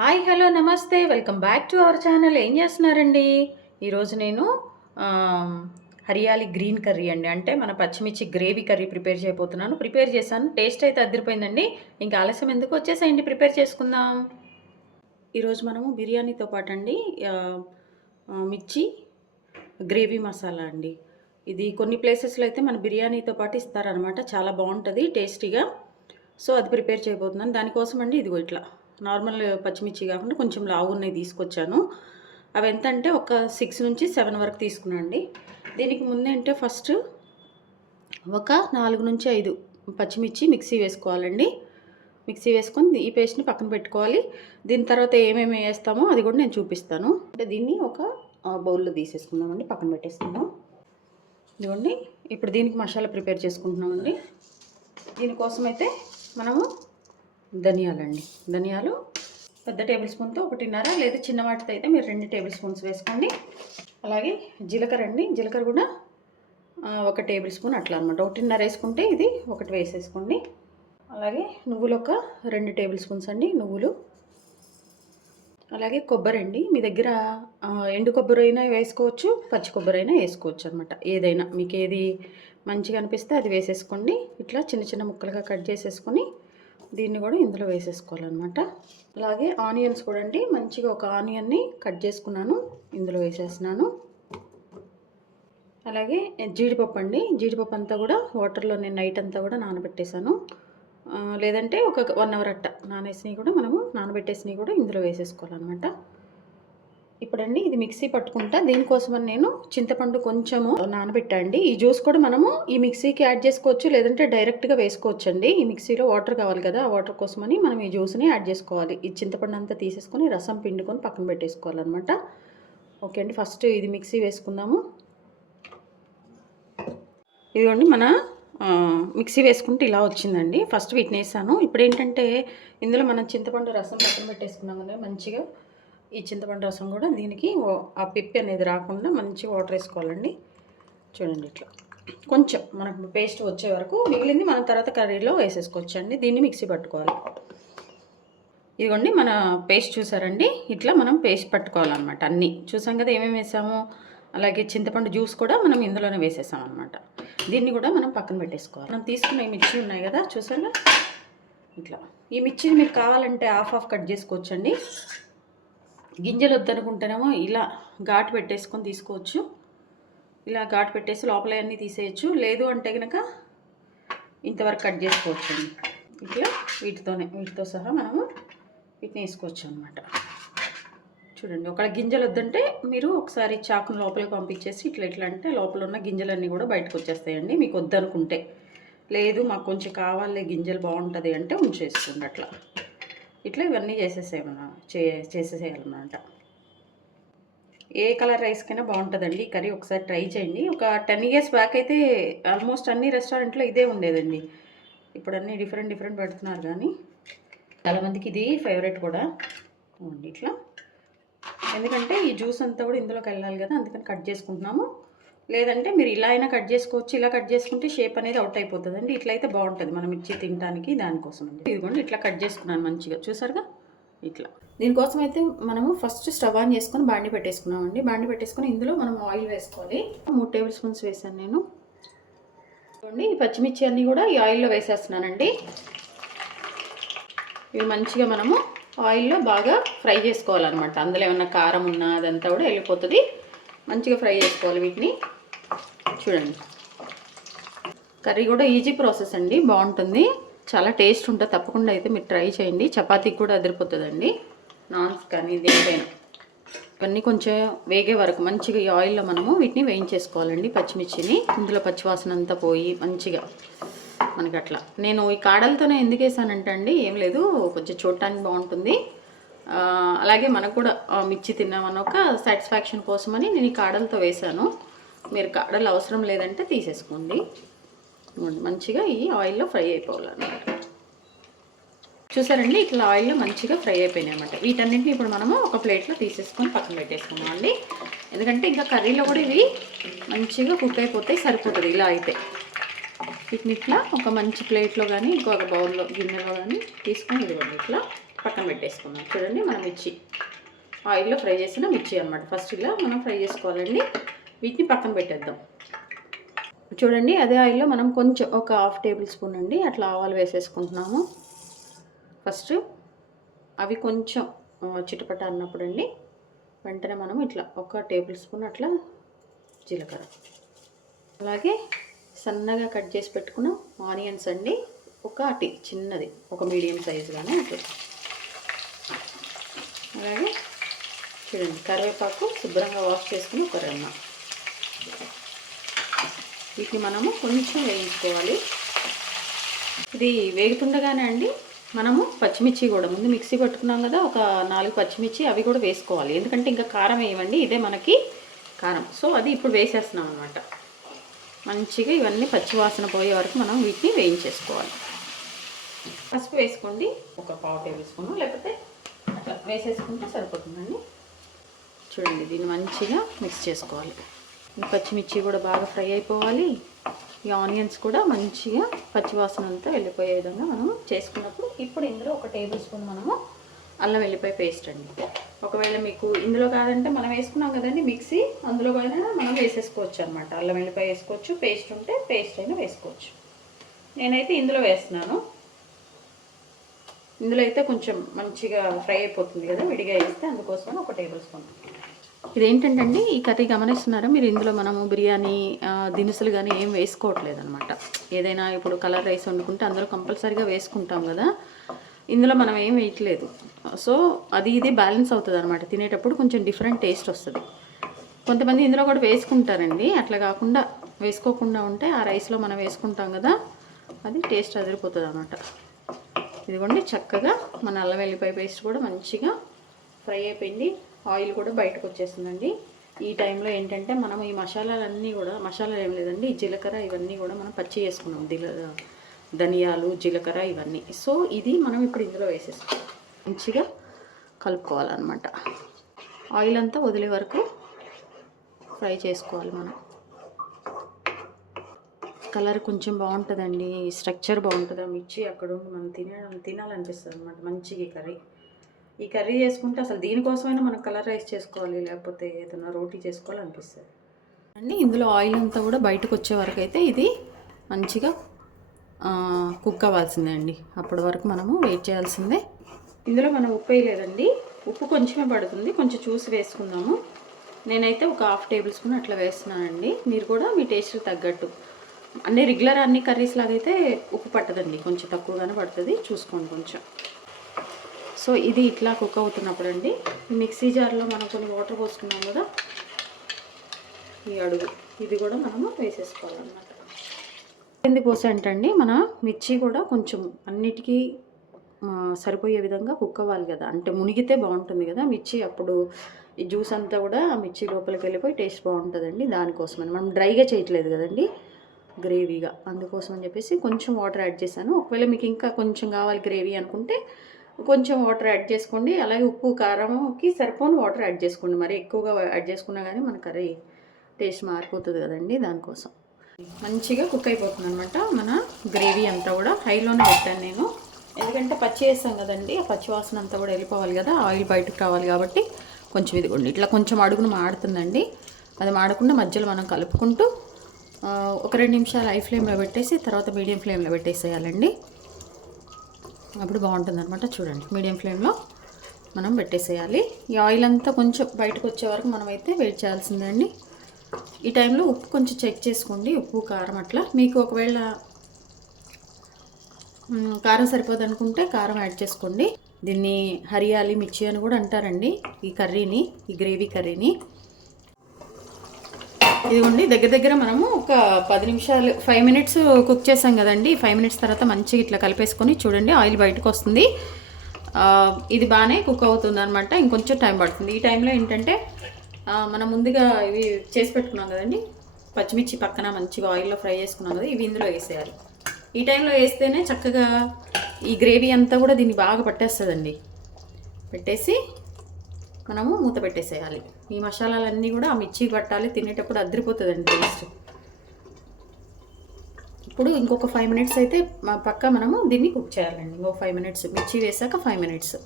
Hi hello namaste. Welcome back to our channel. ఏం చేస్తున్నారండి? ఈరోజు నేను హరియాలి గ్రీన్ కర్రీ అండి. అంటే మన పచ్చిమిర్చి గ్రేవీ కర్రీ ప్రిపేర్ చేయబోతున్నాను. ప్రిపేర్ చేశాను. టేస్ట్ అయితే అదిరిపోయిందండి. ఇంకా ఆలస్యం ఎందుకు వచ్చేసేయండి? ప్రిపేర్ చేసుకుందాం. ఈరోజు మనము బిర్యానీతో పాటు అండి మిర్చి గ్రేవీ మసాలా అండి. ఇది కొన్ని ప్లేసెస్లో అయితే మన బిర్యానీతో పాటు ఇస్తారనమాట చాలా బాగుంటుంది టేస్టీగా. సో అది ప్రిపేర్ చేయబోతున్నాను. దానికోసం అండి ఇదిగో ఇట్లా. నార్మల్ పచ్చిమిర్చి కాకుండా కొంచెం లావున్నవి తీసుకొచ్చాను. అవి ఎంత అంటే ఒక సిక్స్ నుంచి సెవెన్ వరకు తీసుకున్నాండి దీనికి ముందే అంటే ఫస్ట్ ఒక నాలుగు నుంచి ఐదు పచ్చిమిర్చి మిక్సీ వేసుకోవాలండి. మిక్సీ వేసుకొని ఈ పేస్ట్ని పక్కన పెట్టుకోవాలి. దీని తర్వాత ఏమేమి వేస్తామో అది కూడా నేను చూపిస్తాను. అంటే దీన్ని ఒక బౌల్లో తీసేసుకుందామండి. పక్కన పెట్టేసుకుందాం. ఇదిగోండి. ఇప్పుడు దీనికి మసాలా ప్రిపేర్ చేసుకుంటున్నామండి. దీనికోసం అయితే మనము ధనియాలండి. ధనియాలు పెద్ద టేబుల్ స్పూన్తో ఒకటిన్నర లేదా చిన్న వాటితో అయితే మీరు రెండు టేబుల్ స్పూన్స్ వేసుకోండి. అలాగే జీలకర్ర అండి. జీలకర్ర కూడా ఒక టేబుల్ స్పూన్ అట్లా అనమాట ఒకటిన్నర వేసుకుంటే ఇది ఒకటి వేసేసుకోండి. అలాగే నువ్వులు ఒక రెండు టేబుల్ స్పూన్స్ అండి నువ్వులు. అలాగే కొబ్బరి అండి. మీ దగ్గర ఎండు కొబ్బరి అయినా వేసుకోవచ్చు పచ్చి కొబ్బరి అయినా వేసుకోవచ్చు అనమాట ఏదైనా మీకు ఏది మంచిగా అనిపిస్తే అది వేసేసుకోండి. ఇట్లా చిన్న చిన్న ముక్కలుగా కట్ చేసేసుకొని దీన్ని కూడా ఇందులో వేసేసుకోవాలన్నమాట. అలాగే ఆనియన్స్ కూడా అండి. మంచిగా ఒక ఆనియన్ని కట్ చేసుకున్నాను. ఇందులో వేసేస్తున్నాను. అలాగే జీడిపప్పు అండి. జీడిపప్పు అంతా కూడా వాటర్లో నేను నైట్ అంతా కూడా నానబెట్టేశాను. లేదంటే ఒక వన్ అవర్ అట్ట నానేసినవి కూడా మనము నానబెట్టేసినవి కూడా ఇందులో వేసేసుకోవాలన్నమాట. ఇప్పుడండి ఇది మిక్సీ పట్టుకుంటా. దీనికోసమని నేను చింతపండు కొంచెము నానబెట్టండి. ఈ జ్యూస్ కూడా మనము ఈ మిక్సీకి యాడ్ చేసుకోవచ్చు లేదంటే డైరెక్ట్గా వేసుకోవచ్చు అండి ఈ మిక్సీలో వాటర్ కావాలి కదా ఆ వాటర్ కోసమని మనం ఈ జ్యూస్ని యాడ్ చేసుకోవాలి. ఈ చింతపండు అంతా తీసేసుకొని రసం పిండుకొని పక్కన పెట్టేసుకోవాలన్నమాట. ఓకే అండి ఫస్ట్ ఇది మిక్సీ వేసుకుందాము. ఇదిగోండి మన మిక్సీ వేసుకుంటే ఇలా వచ్చిందండి. ఫస్ట్ వీటిని వేసాను. ఇప్పుడు ఏంటంటే ఇందులో మనం చింతపండు రసం పక్కన పెట్టేసుకున్నాం కదా మంచిగా ఈ చింతపండు రసం కూడా దీనికి ఆ పిప్పి అనేది రాకుండా మంచి వాటర్ వేసుకోవాలండి. చూడండి ఇట్లా. కొంచెం మనకు పేస్ట్ వచ్చే వరకు మిగిలింది మనం తర్వాత కర్రీలో వేసేసుకోవచ్చు అండి దీన్ని మిక్సీ పట్టుకోవాలి. ఇదిగోండి మన పేస్ట్ చూసారండి. ఇట్లా మనం పేస్ట్ పట్టుకోవాలన్నమాట అన్నీ. చూసాం కదా ఏమేమి వేసాము? అలాగే చింతపండు జ్యూస్ కూడా మనం ఇందులోనే వేసేసాం అనమాట దీన్ని కూడా మనం పక్కన పెట్టేసుకోవాలి. మనం తీసుకున్న మిర్చి ఉన్నాయి కదా చూసారా? ఇట్లా. ఈ మిర్చిని మీకు కావాలంటే హాఫ్ హాఫ్ కట్ చేసుకోవచ్చండి. గింజలు వద్దనుకుంటేనేమో ఇలా ఘాటు పెట్టేసుకొని తీసుకోవచ్చు. ఇలా ఘాటు పెట్టేసి లోపల అన్నీ తీసేయచ్చు. లేదు అంటే కనుక ఇంతవరకు కట్ చేసుకోవచ్చు అండి ఇట్లా వీటితోనే వీటితో సహా మనము వీటిని వేసుకోవచ్చు అనమాట చూడండి ఒకవేళ గింజలు వద్దంటే మీరు ఒకసారి చాకును లోపలికి పంపించేసి ఇట్లా ఇట్లా అంటే లోపల ఉన్న గింజలన్నీ కూడా బయటకు వచ్చేస్తాయండి మీకు వద్దనుకుంటే లేదు మాకు కొంచెం కావాలి గింజలు బాగుంటుంది అంటే ఉంచేసుకోండి అట్లా. ఇట్లా ఇవన్నీ చేసేసేయమన్నా చే చేసేసేయాలన్నమాట ఏ కలర్ రైస్కైనా బాగుంటుందండి. ఈ కర్రీ ఒకసారి ట్రై చేయండి. ఒక టెన్ ఇయర్స్ బ్యాక్ అయితే ఆల్మోస్ట్ అన్ని రెస్టారెంట్లో ఇదే ఉండేదండి. ఇప్పుడు అన్నీ డిఫరెంట్ డిఫరెంట్ పెడుతున్నారు కానీ చాలామందికి ఇది ఫేవరెట్ కూడా. ఇట్లా. ఎందుకంటే ఈ జ్యూస్ అంతా కూడా ఇందులోకి వెళ్ళాలి కదా అందుకని కట్ చేసుకుంటున్నాము. లేదంటే మీరు ఇలా అయినా కట్ చేసుకోవచ్చు ఇలా కట్ చేసుకుంటే షేప్ అనేది అవుట్ అయిపోతుంది అండి ఇట్లయితే బాగుంటుంది మనం ఇచ్చి తినడానికి దానికోసం అండి. ఇదిగోండి ఇట్లా కట్ చేసుకున్నాను మంచిగా. చూసారుగా? ఇట్లా. దీనికోసం అయితే మనము ఫస్ట్ స్టవ్ ఆన్ చేసుకొని బాండి పెట్టేసుకున్నామండి. బాండి పెట్టేసుకొని ఇందులో మనం ఆయిల్ వేసుకోవాలి. మూడు టేబుల్ స్పూన్స్ వేసాను నేను. చూడండి ఈ పచ్చిమిర్చి అన్నీ కూడా ఈ ఆయిల్లో వేసేస్తున్నానండి. ఇవి మంచిగా మనము ఆయిల్లో బాగా ఫ్రై చేసుకోవాలన్నమాట. అందులో ఏమన్నా కారం ఉన్నా అదంతా కూడా వెళ్ళిపోతుంది. మంచిగా ఫ్రై చేసుకోవాలి వీటిని. చూడండి. కర్రీ కూడా ఈజీ ప్రాసెస్ అండి బాగుంటుంది. చాలా టేస్ట్ ఉంటుంది తప్పకుండా అయితే మీరు ట్రై చేయండి. చపాతీకి కూడా అదిరిపోతుందండి. నాన్స్ కానీ దేనికైనా. ఇవన్నీ కొంచెం వేగే వరకు మంచిగా ఈ ఆయిల్లో మనము వీటిని వేయించేసుకోవాలండి పచ్చిమిర్చిని. ఇందులో పచ్చివాసన అంతా పోయి మంచిగా మనకి అట్లా. నేను ఈ కాడలతోనే ఎందుకు వేసానంటే అండి ఏం లేదు కొంచెం చూడటానికి బాగుంటుంది. అలాగే మనకు కూడా మిర్చి తిన్నామన్న ఒక సాటిస్ఫాక్షన్ కోసమని నేను ఈ కాడలతో వేసాను. మీరు కాడలు అవసరం లేదంటే తీసేసుకోండి. మంచిగా ఈ ఆయిల్లో ఫ్రై అయిపోవాలన్నమాట. చూసారండి ఇట్లా ఆయిల్లో మంచిగా ఫ్రై అయిపోయినాయి అనమాట వీటన్నింటిని ఇప్పుడు మనము ఒక ప్లేట్లో తీసేసుకొని పక్కన పెట్టేసుకున్నాం అండి. ఎందుకంటే ఇంకా కర్రీలో కూడా ఇవి మంచిగా కుక్ అయిపోతాయి సరిపోతుంది ఇలా అయితే. వీటిని ఇట్లా ఒక మంచి ప్లేట్లో కానీ ఇంకొక బౌల్లో గిన్నెలో కానీ తీసుకొని ఇదిగోండి ఇట్లా పక్కన పెట్టేసుకున్నాం చూడండి మనం మిర్చి. ఆయిల్లో ఫ్రై చేసిన మిర్చి అనమాట ఫస్ట్ ఇలా మనం ఫ్రై చేసుకోవాలండి. వీటిని పక్కన పెట్టేద్దాం. చూడండి అదే ఆయిల్లో మనం కొంచెం ఒక హాఫ్ టేబుల్ స్పూన్ అండి అట్లా ఆవాలు వేసేసుకుంటున్నాము. ఫస్ట్ అవి కొంచెం చిటపట అన్నప్పుడు అండి వెంటనే మనం ఇట్లా ఒక టేబుల్ స్పూన్ అట్లా జీలకర్ర. అలాగే సన్నగా కట్ చేసి పెట్టుకున్న ఆనియన్స్ అండి ఒకటి చిన్నది ఒక మీడియం సైజుగానే ఉంటుంది అలాగే చూడండి కరివేపాకు శుభ్రంగా వాష్ చేసుకుని ఒక రెమ్మ వీటిని మనము కొంచెం వేయించుకోవాలి. ఇది వేగుతుండగానే అండి మనము పచ్చిమిర్చి కూడా ముందు మిక్సీ పట్టుకున్నాం కదా ఒక నాలుగు పచ్చిమిర్చి అవి కూడా వేసుకోవాలి. ఎందుకంటే ఇంకా కారం వేయమండి ఇదే మనకి కారం. సో అది ఇప్పుడు వేసేస్తున్నాం అనమాట మంచిగా ఇవన్నీ పచ్చివాసన పోయే వరకు మనం వీటిని వేయించేసుకోవాలి. పసుపు వేసుకోండి ఒక పావు టేబుల్ స్పూన్ లేకపోతే వేసేసుకుంటే సరిపోతుందండి. చూడండి దీన్ని మంచిగా మిక్స్ చేసుకోవాలి. పచ్చిమిర్చి కూడా బాగా ఫ్రై అయిపోవాలి. ఈ ఆనియన్స్ కూడా మంచిగా పచ్చివాసన అంతా వెళ్ళిపోయే విధంగా మనం చేసుకున్నప్పుడు ఇప్పుడు ఇందులో ఒక టేబుల్ స్పూన్ మనము అల్లం వెల్లిపాయ పేస్ట్ అండి. ఒకవేళ మీకు ఇందులో కాదంటే మనం వేసుకున్నాం కదండి మిక్సీ అందులో అయినా మనం వేసేసుకోవచ్చు అనమాట అల్లం వెల్లిపాయ వేసుకోవచ్చు పేస్ట్ ఉంటే పేస్ట్ అయినా వేసుకోవచ్చు. నేనైతే ఇందులో వేస్తున్నాను. ఇందులో అయితే కొంచెం మంచిగా ఫ్రై అయిపోతుంది కదా విడిగా వేస్తే అందుకోసం ఒక టేబుల్ స్పూన్. ఇదేంటంటే అండి ఈ కర్రీ గమనిస్తున్నారా. మీరు ఇందులో మనము బిర్యానీ దినుసులు కానీ ఏం వేసుకోవట్లేదు అనమాట ఏదైనా ఇప్పుడు కలర్ రైస్ వండుకుంటే అందులో కంపల్సరీగా వేసుకుంటాం కదా. ఇందులో మనం ఏం వేయట్లేదు. సో అది ఇది బ్యాలెన్స్ అవుతుంది అనమాట తినేటప్పుడు కొంచెం డిఫరెంట్ టేస్ట్ వస్తుంది. కొంతమంది ఇందులో కూడా వేసుకుంటారండి. అట్లా కాకుండా వేసుకోకుండా ఉంటే ఆ రైస్లో మనం వేసుకుంటాం కదా అది టేస్ట్ అదిరిపోతుంది అనమాట ఇదిగోండి చక్కగా మన అల్లం వెల్లిపాయ పేస్ట్ కూడా మంచిగా ఫ్రై అయిపోయింది. ఆయిల్ కూడా బయటకు వచ్చేసిందండి ఈ టైంలో ఏంటంటే మనం ఈ మసాలాలన్నీ కూడా మసాలాలు ఏం లేదండి జీలకర్ర ఇవన్నీ కూడా మనం పచ్చి చేసుకున్నాం. దిల ధనియాలు జీలకర్ర ఇవన్నీ. సో ఇది మనం ఇప్పుడు ఇందులో వేసేసుకోవాలి మంచిగా కలుపుకోవాలన్నమాట. ఆయిల్ అంతా వదిలే వరకు ఫ్రై చేసుకోవాలి మనం. కలర్ కొంచెం బాగుంటుందండి. స్ట్రక్చర్ బాగుంటుంది. ఆ మిర్చి అక్కడ మనం తినడం తినాలనిపిస్తుంది అనమాట మంచిగా కర్రీ. ఈ కర్రీ చేసుకుంటే అసలు దీనికోసమైనా మనం కలర్ రైస్ చేసుకోవాలి లేకపోతే ఏదైనా రోటీ చేసుకోవాలనిపిస్తుంది. అండి ఇందులో ఆయిల్ అంతా కూడా బయటకు వచ్చే వరకు అయితే ఇది మంచిగా కుక్ అవ్వాల్సిందే అండి. అప్పటి వరకు మనము వెయిట్ చేయాల్సిందే. ఇందులో మనం ఉప్పు వేయలేదండి. ఉప్పు కొంచెమే పడుతుంది. కొంచెం చూసి వేసుకుందాము. నేనైతే ఒక హాఫ్ టేబుల్ స్పూన్ అట్లా వేస్తున్నానండి. మీరు కూడా మీ టేస్ట్ తగ్గట్టు. అన్ని రెగ్యులర్ అన్ని కర్రీస్ లాగైతే ఉప్పు పట్టదండి. కొంచెం తక్కువగానే పడుతుంది. చూసుకోండి కొంచెం. సో ఇది ఇట్లా కుక్ అవుతున్నప్పుడు అండి మిక్సీ జార్లో మనం కొన్ని వాటర్ పోసుకున్నాం కదా ఈ అడుగు. ఇది కూడా మనము వేసేసుకోవాలన్నమాట. ఎందుకు పోసా అంటండి మన మిర్చి కూడా కొంచెం అన్నిటికీ సరిపోయే విధంగా కుక్ అవ్వాలి కదా. అంటే మునిగితే బాగుంటుంది కదా మిర్చి అప్పుడు ఈ జ్యూస్ అంతా కూడా ఆ మిర్చి లోపలికి వెళ్ళిపోయి టేస్ట్ బాగుంటుందండి దానికోసమని. మనం డ్రైగా చేయట్లేదు కదండి గ్రేవీగా అందుకోసం అని చెప్పేసి కొంచెం వాటర్ యాడ్ చేశాను. ఒకవేళ మీకు ఇంకా కొంచెం కావాలి గ్రేవీ అనుకుంటే కొంచెం వాటర్ యాడ్ చేసుకోండి. అలాగే ఉప్పు కారంకి సరిపోని వాటర్ యాడ్ చేసుకోండి. మరి ఎక్కువగా యాడ్ చేసుకున్నా కానీ మన కర్రీ టేస్ట్ మారిపోతుంది కదండి దానికోసం. మంచిగా కుక్ అయిపోతుంది అనమాట మన గ్రేవీ అంతా కూడా. హైలోనే పెట్టాను నేను. ఎందుకంటే పచ్చి వేస్తాం కదండి ఆ పచ్చి వాసన అంతా కూడా వెళ్ళిపోవాలి కదా ఆయిల్ బయటకు రావాలి కాబట్టి కొంచెం ఇదిగోండి. ఇట్లా కొంచెం అడుగును మాడుతుందండి. అది మాడకుండా మధ్యలో మనం కలుపుకుంటూ ఒక రెండు నిమిషాలు హై ఫ్లేమ్లో పెట్టేసి తర్వాత మీడియం ఫ్లేమ్లో పెట్టేసేయాలండి. అప్పుడు బాగుంటుంది అనమాట చూడండి మీడియం ఫ్లేమ్లో మనం పెట్టేసేయాలి. ఈ ఆయిల్ అంతా కొంచెం బయటకు వచ్చే వరకు మనం అయితే వెయిట్ చేయాల్సిందండి. ఈ టైంలో ఉప్పు కొంచెం చెక్ చేసుకోండి ఉప్పు కారం అట్లా. మీకు ఒకవేళ కారం సరిపోదు అనుకుంటే కారం యాడ్ చేసుకోండి. దీన్ని హరియాలి మిర్చి అని కూడా అంటారండి ఈ కర్రీని ఈ గ్రేవీ కర్రీని. ఇదిగోండి దగ్గర దగ్గర మనము ఒక పది నిమిషాలు ఫైవ్ మినిట్స్ కుక్ చేసాం కదండి. ఫైవ్ మినిట్స్ తర్వాత మంచిగా ఇట్లా కలిపేసుకొని చూడండి ఆయిల్ బయటకు వస్తుంది. ఇది బాగానే కుక్ అవుతుంది అనమాట ఇంకొంచెం టైం పడుతుంది. ఈ టైంలో ఏంటంటే మనం ముందుగా ఇవి చేసి పెట్టుకున్నాం కదండి. పచ్చిమిర్చి పక్కన మంచిగా ఆయిల్లో ఫ్రై చేసుకున్నాం కదా ఇవి ఇందులో వేసేయాలి. ఈ టైంలో వేస్తేనే చక్కగా ఈ గ్రేవీ అంతా కూడా దీన్ని బాగా పట్టేస్తుందండి. పెట్టేసి మనము మూత పెట్టేసేయాలి. ఈ మసాలాలన్నీ కూడా ఆ మిర్చి పట్టాలి తినేటప్పుడు అద్దరిపోతుందండి టేస్ట్ ఇప్పుడు ఇంకొక ఫైవ్ మినిట్స్ అయితే మా పక్క మనము దీన్ని కుక్ చేయాలండి. ఇంకొక ఫైవ్ మినిట్స్ మిర్చి వేసాక ఫైవ్ మినిట్స్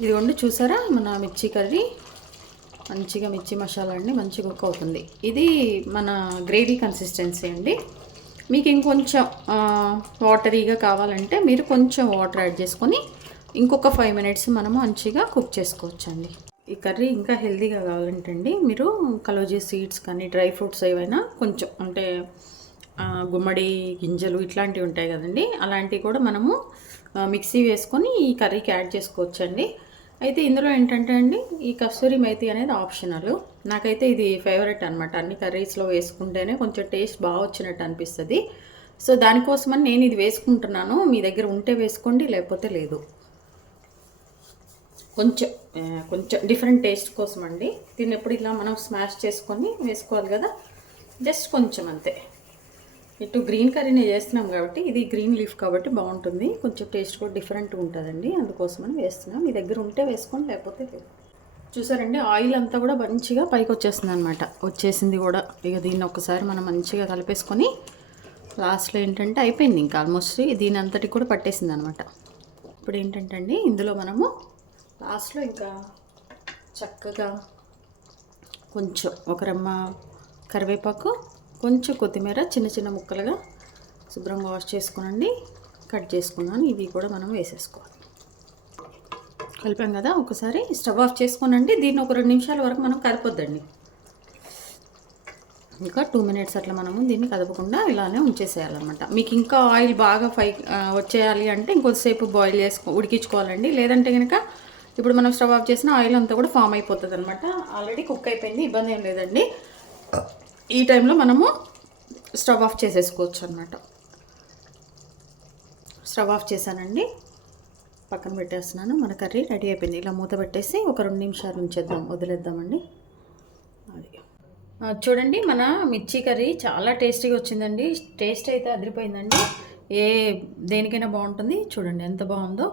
ఇదిగోండి చూసారా? మన మిర్చి కర్రీ మంచిగా మిర్చి మసాలా అండి మంచిగా కుక్ అవుతుంది. ఇది మన గ్రేవీ కన్సిస్టెన్సీ అండి. మీకు ఇంకొంచెం వాటరీగా కావాలంటే మీరు కొంచెం వాటర్ యాడ్ చేసుకొని ఇంకొక ఫైవ్ మినిట్స్ మనము మంచిగా కుక్ చేసుకోవచ్చండి. ఈ కర్రీ ఇంకా హెల్తీగా కావాలంటే అండి మీరు కలోజీ సీడ్స్ కానీ డ్రై ఫ్రూట్స్ ఏవైనా కొంచెం అంటే గుమ్మడి గింజలు ఇట్లాంటివి ఉంటాయి కదండి. అలాంటివి కూడా మనము మిక్సీ వేసుకొని ఈ కర్రీకి యాడ్ చేసుకోవచ్చండి. అయితే ఇందులో ఏంటంటే అండి ఈ కస్తూరి మైతి అనేది ఆప్షనల్ నాకైతే ఇది ఫేవరెట్ అనమాట అన్ని కర్రీస్లో వేసుకుంటేనే కొంచెం టేస్ట్ బాగా వచ్చినట్టు అనిపిస్తుంది. సో దానికోసమని నేను ఇది వేసుకుంటున్నాను. మీ దగ్గర ఉంటే వేసుకోండి లేకపోతే లేదు. కొంచెం కొంచెం డిఫరెంట్ టేస్ట్ కోసం అండి దీన్ని ఎప్పుడు ఇలా మనం స్మాష్ చేసుకొని వేసుకోవాలి కదా. జస్ట్ కొంచెం అంతే. ఇటు గ్రీన్ కర్రీనే చేస్తున్నాం కాబట్టి ఇది గ్రీన్ లీఫ్ కాబట్టి బాగుంటుంది. కొంచెం టేస్ట్ కూడా డిఫరెంట్గా ఉంటుందండి. అందుకోసమని వేస్తున్నాం. మీ దగ్గర ఉంటే వేసుకోండి లేకపోతే లేదు. చూసారండి ఆయిల్ అంతా కూడా మంచిగా పైకి వచ్చేస్తుంది అనమాట వచ్చేసింది కూడా. ఇక దీన్ని ఒకసారి మనం మంచిగా కలిపేసుకొని లాస్ట్లో ఏంటంటే అయిపోయింది ఇంకా ఆల్మోస్ట్ దీని అంతటి కూడా పట్టేసింది అనమాట ఇప్పుడు ఏంటంటే అండి ఇందులో మనము లాస్ట్లో ఇంకా చక్కగా కొంచెం ఒక రెమ్మ కరివేపాకు కొంచెం కొత్తిమీర చిన్న చిన్న ముక్కలుగా శుభ్రంగా వాష్ చేసుకునండి. కట్ చేసుకున్నాను. ఇవి కూడా మనం వేసేసుకోవాలి. కలిపాం కదా ఒకసారి స్టవ్ ఆఫ్ చేసుకోనండి. దీన్ని ఒక రెండు నిమిషాల వరకు మనం కలపొద్దండి ఇంకా టూ మినిట్స్ అట్లా మనము దీన్ని కదపకుండా ఇలానే ఉంచేసేయాలన్నమాట. మీకు ఇంకా ఆయిల్ బాగా ఫై వచ్చేయాలి అంటే ఇంకొద్దిసేపు బాయిల్ చేసుకో ఉడికించుకోవాలండి. లేదంటే కనుక ఇప్పుడు మనం స్టవ్ ఆఫ్ చేసిన ఆయిల్ అంతా కూడా ఫామ్ అయిపోతుంది అనమాట ఆల్రెడీ కుక్ అయిపోయింది ఇబ్బంది ఏం లేదండి. ఈ టైంలో మనము స్టవ్ ఆఫ్ చేసేసుకోవచ్చు అనమాట స్టవ్ ఆఫ్ చేశానండి. పక్కన పెట్టేస్తున్నాను మన కర్రీ రెడీ అయిపోయింది. ఇలా మూత పెట్టేసి ఒక రెండు నిమిషాలు ఉంచేద్దాం వదిలేద్దామండి. అది. చూడండి మన మిర్చి కర్రీ చాలా టేస్టీగా వచ్చిందండి. టేస్ట్ అయితే అదిరిపోయిందండి. ఏ దేనికైనా బాగుంటుంది. చూడండి ఎంత బాగుందో.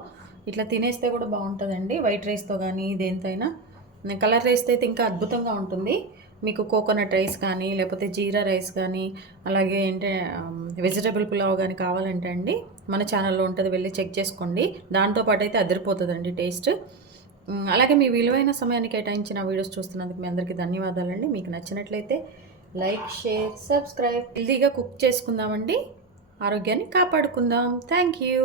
ఇట్లా తినేస్తే కూడా బాగుంటుందండి. వైట్ రైస్తో కానీ దేంతో కలర్ రైస్ అయితే ఇంకా అద్భుతంగా ఉంటుంది. మీకు కోకోనట్ రైస్ కానీ లేకపోతే జీరా రైస్ కానీ అలాగే ఏంటే వెజిటబుల్ పులావ్ కానీ కావాలంటే అండి మన ఛానల్లో ఉంటుంది వెళ్ళి చెక్ చేసుకోండి. దాంతోపాటు అయితే అదిరిపోతుందండి టేస్ట్. అలాగే మీ విలువైన సమయాన్ని కేటాయించిన వీడియోస్ చూస్తున్నందుకు మీ అందరికీ ధన్యవాదాలండి. మీకు నచ్చినట్లయితే లైక్ షేర్ సబ్స్క్రైబ్. హెల్దీగా కుక్ చేసుకుందామండి. ఆరోగ్యాన్ని కాపాడుకుందాం. Thank you.